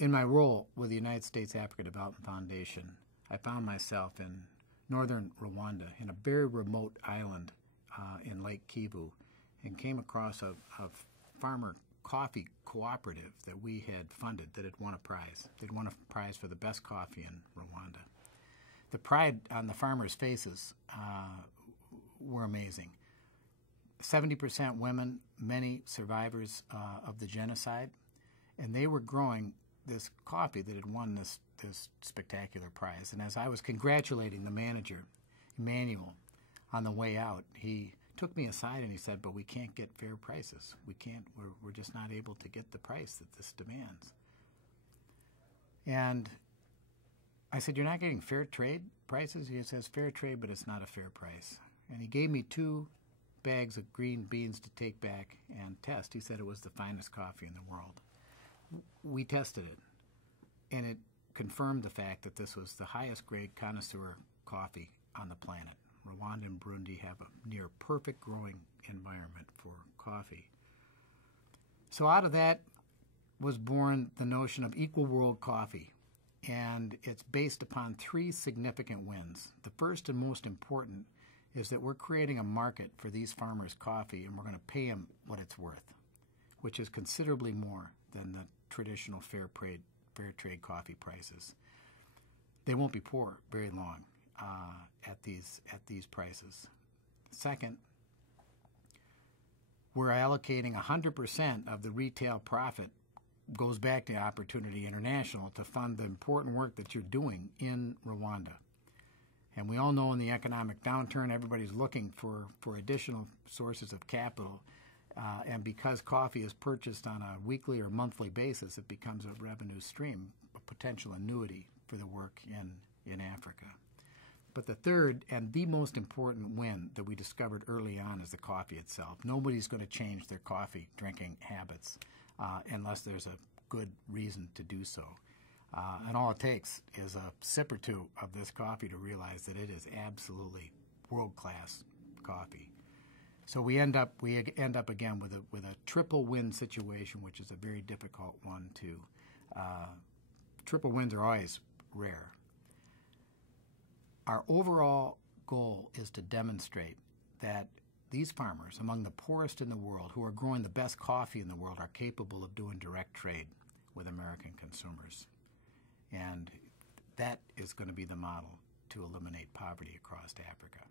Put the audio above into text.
In my role with the United States Africa Development Foundation, I found myself in northern Rwanda, in a very remote island in Lake Kivu, and came across a farmer coffee cooperative that we had funded that had won a prize. They'd won a prize for the best coffee in Rwanda. The pride on the farmers' faces were amazing. 70% women, many survivors of the genocide, and they were growing this coffee that had won this spectacular prize. And as I was congratulating the manager, Emmanuel, on the way out, he took me aside and he said, "But we can't get fair prices. We're just not able to get the price that this demands." And I said, "You're not getting fair trade prices?" He says, "Fair trade, but it's not a fair price." And he gave me 2 bags of green beans to take back and test. He said it was the finest coffee in the world. We tested it, and it confirmed the fact that this was the highest grade connoisseur coffee on the planet. Rwanda and Burundi have a near perfect growing environment for coffee. So out of that was born the notion of Equal World Coffee, and it's based upon 3 significant wins. The first and most important is that we're creating a market for these farmers' coffee, and we're going to pay them what it's worth, which is considerably more than the traditional fair trade coffee prices. They won't be poor very long at these prices. Second, we're allocating 100% of the retail profit goes back to Opportunity International to fund the important work that you're doing in Rwanda. And we all know in the economic downturn, everybody's looking for additional sources of capital. And because coffee is purchased on a weekly or monthly basis, it becomes a revenue stream, a potential annuity for the work in Africa. But the third and the most important win that we discovered early on is the coffee itself. Nobody's going to change their coffee drinking habits unless there's a good reason to do so. And all it takes is a sip or 2 of this coffee to realize that it is absolutely world-class coffee. So we end up again with a triple win situation, which is a very difficult one to. Triple wins are always rare. Our overall goal is to demonstrate that these farmers, among the poorest in the world, who are growing the best coffee in the world, are capable of doing direct trade with American consumers. And that is going to be the model to eliminate poverty across Africa.